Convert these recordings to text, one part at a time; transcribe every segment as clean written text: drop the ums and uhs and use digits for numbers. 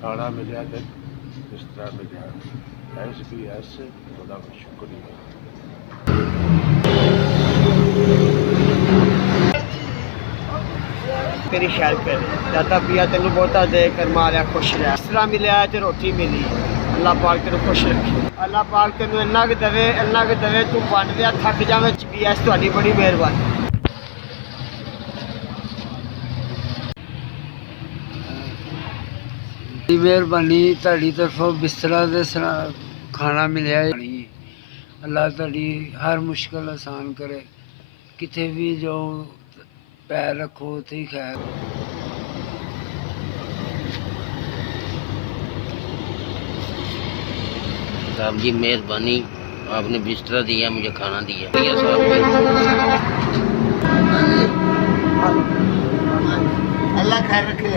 खाना मिले तो इस तरह मिले SPS बड़ा शुक्रिया। तेरी शैल कर दाता पिया तेन बहुता दे कर मारिया खुश रहा। इस तरह मिले तो रोटी मिली। अल्लाह पाक तेन खुश रखे। अल्लाह पाक तेन इन्ना क दवे तू बन दिया थक जावे। SPS तुहाडी बड़ी मेहरबानी। मेहरबानी ਤੁਹਾਡੀ ਤਰਫੋਂ ਬਿਸਤਰਾ ਤੇ ਖਾਣਾ ਮਿਲਿਆ। ਅੱਲਾਹ ਤੁਹਾਡੀ ਹਰ ਮੁਸ਼ਕਲ ਆਸਾਨ ਕਰੇ। ਕਿਤੇ ਵੀ ਜਾਓ पैर रखो तो ही खैर। साहब जी मेहरबानी, आपने बिस्तरा दिया, मुझे खाना दिया। अल्लाह खैर रखे,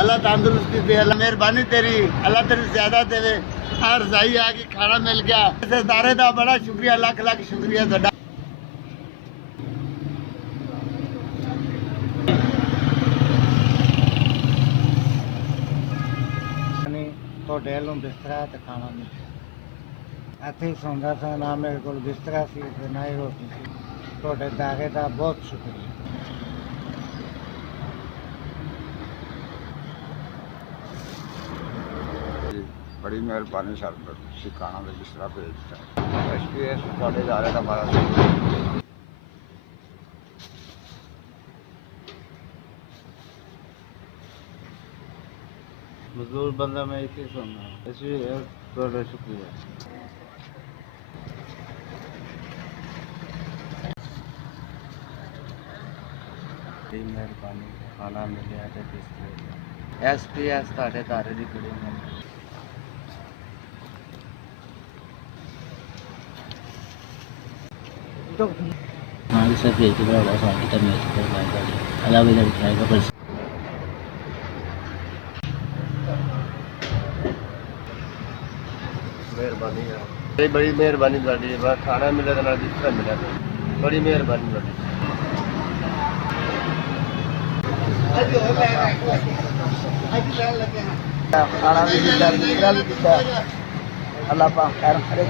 अल्लाह तंदुरुस्ती दे, अल्लाह मेहरबानी तेरी, अल्लाह तेरी ज्यादा देवे। हर रजाई आ गई, खाना मिल गया। सरदारे का बड़ा शुक्रिया, लख लख शुक्रिया तुहाडा। ਤੁਹਾਡੇ ਵੱਲੋਂ ਬਿਸਤਰਾ ਤੇ ਖਾਣਾ ਮਿਲਿਆ। ਇੱਥੇ ਹੀ ਸੌਂਦਾ ਸਾਂ, ਨਾ ਮੇਰੇ ਕੋਲ ਬਿਸਤਰਾ ਸੀ ਤੇ ਨਾ ਹੀ ਰੋਟੀ ਸੀ। ਤੁਹਾਡੇ ਦਾਗੇ ਦਾ ਬਹੁਤ ਸ਼ੁਕਰੀਆ। बड़ी मेहरबानी सर, खाना में जिस तरह भेजता SPS ਤੁਹਾਡੇ ਦਾਰੇ ਦਾ ਬੜਾ ਸ਼ੁਕਰੀਆ। मजदूर बंदा मैं इसे सुनना इसलिए थोड़ा शुक्रिया। बड़ी मेहरबानी, खाना मिले तो बिस्तर। SPS ਤੁਹਾਡੇ ਦਾਰੇ ਦੀ ਬੜੀ ਮਿਹਰਬਾਨੀ। हाँ सर भेज के बड़ा साथ की मैच कर अल्लाह भी लड़का है पर मेहरबानी है, बड़ी मेहरबानी ਤੁਹਾਡੀ। बस खाना मिले तो ना बिस्तर मिला, बड़ी मेहरबानी ਤੁਹਾਡੀ। खाना भी दिता, बिस्तरा भी दिता। अल्लाह पाक खैर करे।